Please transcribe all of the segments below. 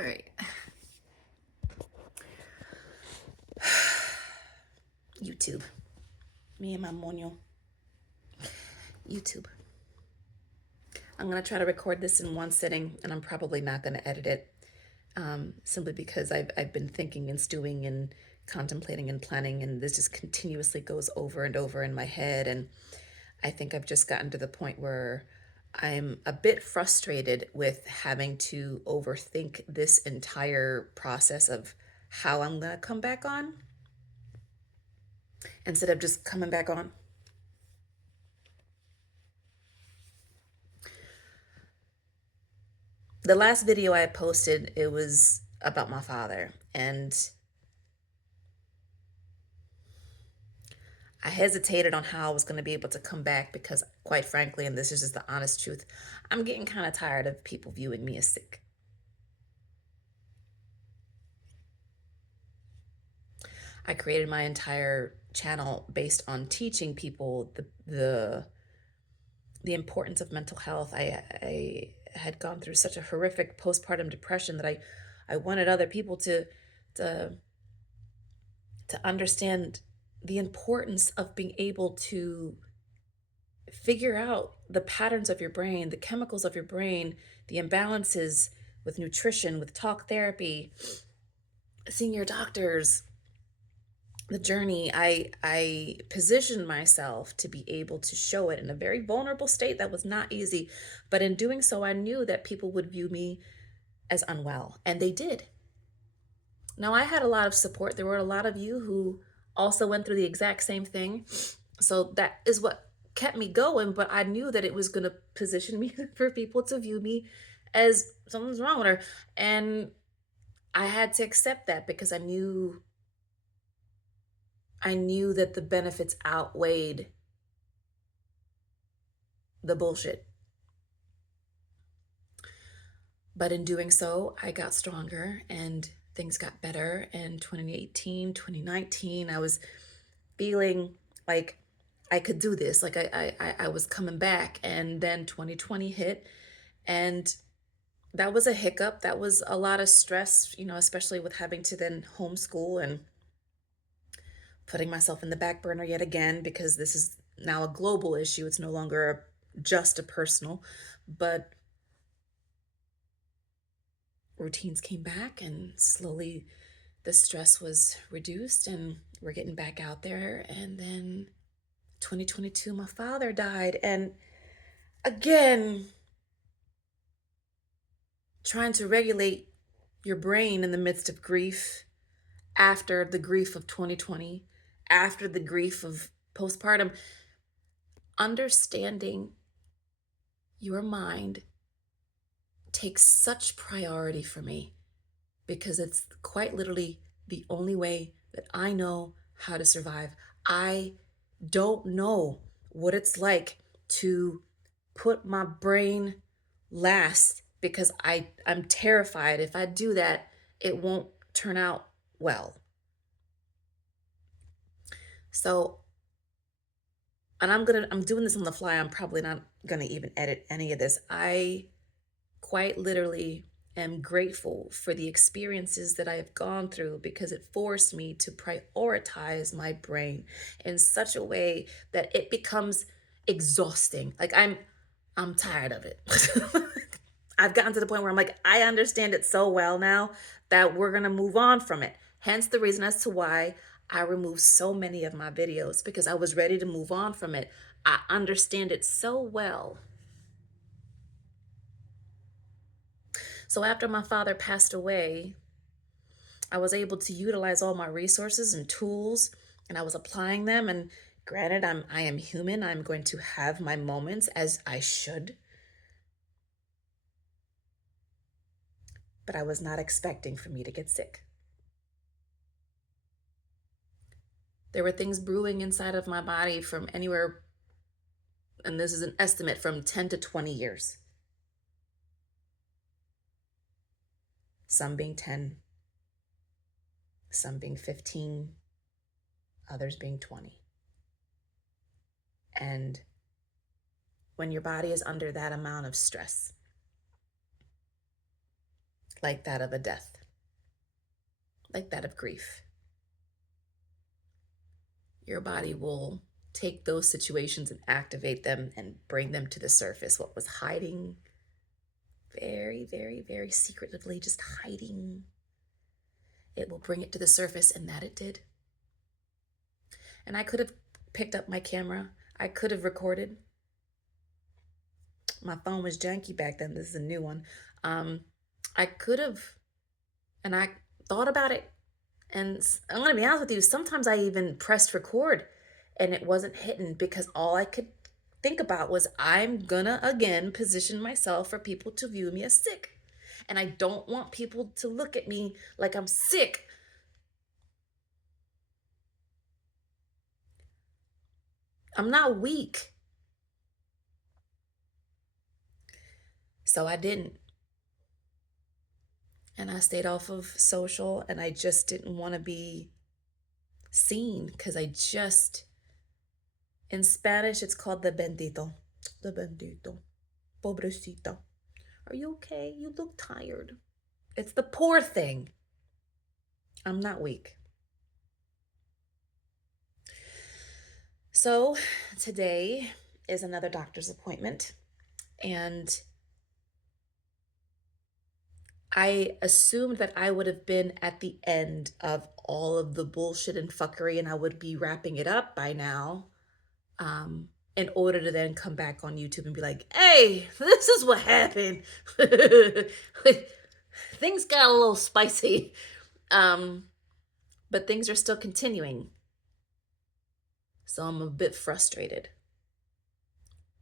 All right. YouTube. Me and my moño. YouTube. I'm going to try to record this in one sitting, and I'm probably not going to edit it, simply because I've been thinking and stewing and contemplating and planning, and this just continuously goes over and over in my head. And I think I've just gotten to the point where I'm a bit frustrated with having to overthink this entire process of how I'm going to come back on instead of just coming back on. The last video I posted, it was about my father, and I hesitated on how I was going to be able to come back because, quite frankly, and this is just the honest truth, I'm getting kind of tired of people viewing me as sick. I created my entire channel based on teaching people the importance of mental health. I had gone through such a horrific postpartum depression that I wanted other people to to understand the importance of being able to figure out the patterns of your brain, the chemicals of your brain, the imbalances with nutrition, with talk therapy, seeing your doctors, the journey. I positioned myself to be able to show it in a very vulnerable state that was not easy, but in doing so I knew that people would view me as unwell, and they did. Now, I had a lot of support. There were a lot of you who also went through the exact same thing. So that is what kept me going. But I knew that it was going to position me for people to view me as something's wrong with her. And I had to accept that because I knew that the benefits outweighed the bullshit. But in doing so, I got stronger and things got better. And 2018, 2019, I was feeling like I could do this. Like I was coming back. And then 2020 hit, and that was a hiccup. That was a lot of stress, especially with having to then homeschool and putting myself in the back burner yet again, because this is now a global issue. It's no longer just a personal, but routines came back and slowly the stress was reduced and we're getting back out there. And then 2022, my father died. And again, trying to regulate your brain in the midst of grief, after the grief of 2020, after the grief of postpartum, understanding your mind takes such priority for me because it's quite literally the only way that I know how to survive. I don't know what it's like to put my brain last because I'm terrified if I do that, it won't turn out well. So, and I'm doing this on the fly. I'm probably not gonna even edit any of this. I quite literally am grateful for the experiences that I have gone through because it forced me to prioritize my brain in such a way that it becomes exhausting. Like I'm tired of it. I've gotten to the point where I'm like, I understand it so well now that we're going to move on from it. Hence the reason as to why I removed so many of my videos, because I was ready to move on from it. I understand it so well. So after my father passed away, I was able to utilize all my resources and tools, and I was applying them. And granted, I am human. I'm going to have my moments, as I should. But I was not expecting for me to get sick. There were things brewing inside of my body from anywhere, and this is an estimate, from 10 to 20 years. Some being 10, some being 15, others being 20. And when your body is under that amount of stress, like that of a death, like that of grief. Your body will take those situations and activate them and bring them to the surface. What was hiding very, very, very secretively, just hiding, it will bring it to the surface, and that it did. And I could have picked up my camera, I could have recorded. My phone was janky back then. This is a new one. Um, I could have, and I thought about it. And I'm going to be honest with you, sometimes I even pressed record and it wasn't hitting because all I could think about was I'm gonna again position myself for people to view me as sick. And I don't want people to look at me like I'm sick. I'm not weak. So I didn't. And I stayed off of social and I just didn't want to be seen because I just, in Spanish, it's called the bendito. The bendito. Pobrecito. Are you okay? You look tired. It's the poor thing. I'm not weak. So today is another doctor's appointment, and I assumed that I would have been at the end of all of the bullshit and fuckery and I would be wrapping it up by now, in order to then come back on YouTube and be like, hey, this is what happened. Things got a little spicy. But things are still continuing. So I'm a bit frustrated.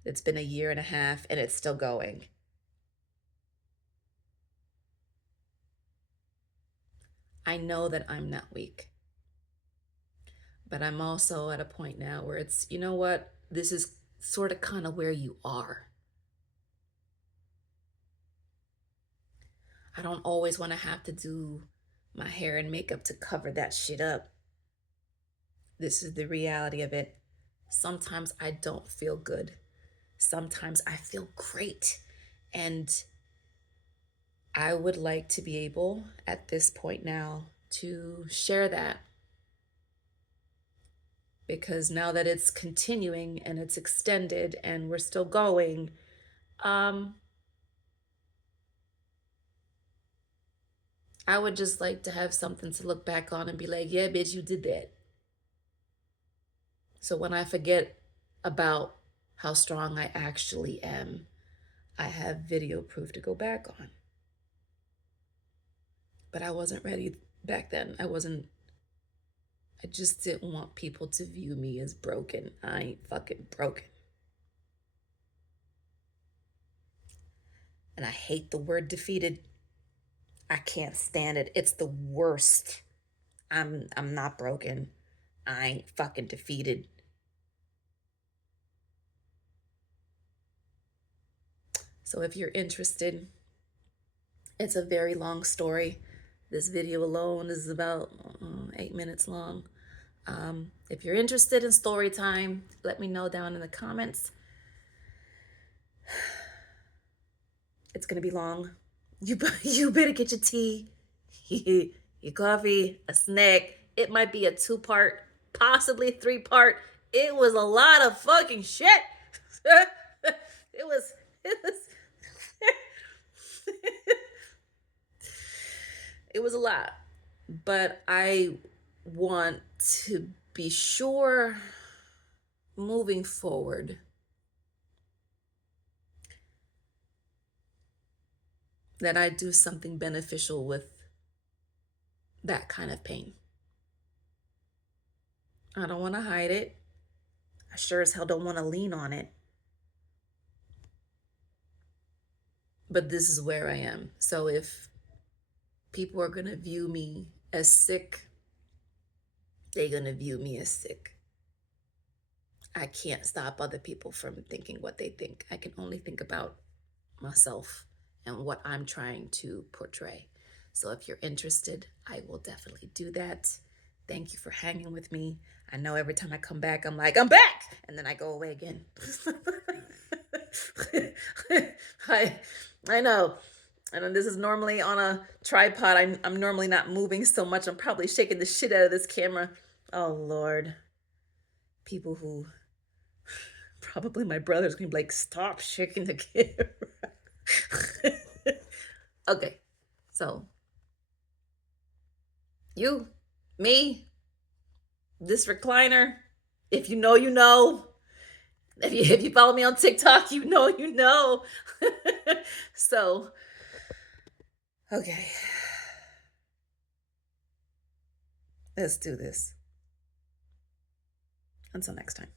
It's been a year and a half and it's still going. I know that I'm not weak. But I'm also at a point now where it's, you know what? This is sort of kind of where you are. I don't always want to have to do my hair and makeup to cover that shit up. This is the reality of it. Sometimes I don't feel good. Sometimes I feel great. And I would like to be able, at this point now, to share that. Because now that it's continuing and it's extended and we're still going, I would just like to have something to look back on and be like, yeah, bitch, you did that. So when I forget about how strong I actually am, I have video proof to go back on. But I wasn't ready back then. I just didn't want people to view me as broken. I ain't fucking broken. And I hate the word defeated. I can't stand it. It's the worst. I'm not broken. I ain't fucking defeated. So if you're interested, it's a very long story. This video alone is about 8 minutes long. If you're interested in story time, let me know down in the comments. It's gonna be long. You better get your tea, your coffee, a snack. It might be a 2-part, possibly 3-part. It was a lot of fucking shit. it was it was a lot. But I want to be sure moving forward that I do something beneficial with that kind of pain. I don't want to hide it. I sure as hell don't want to lean on it. But this is where I am. So if people are going to view me as sick, they're going to view me as sick. I can't stop other people from thinking what they think. I can only think about myself and what I'm trying to portray. So if you're interested, I will definitely do that. Thank you for hanging with me. I know every time I come back, I'm like, I'm back! And then I go away again. I know. And this is normally on a tripod. I'm normally not moving so much. I'm probably shaking the shit out of this camera. Oh, Lord. People who probably my brother's gonna be like, stop shaking the camera. Okay, so you, me, this recliner. If you know, you know. If you follow me on TikTok, you know, you know. So, okay, let's do this. Until next time.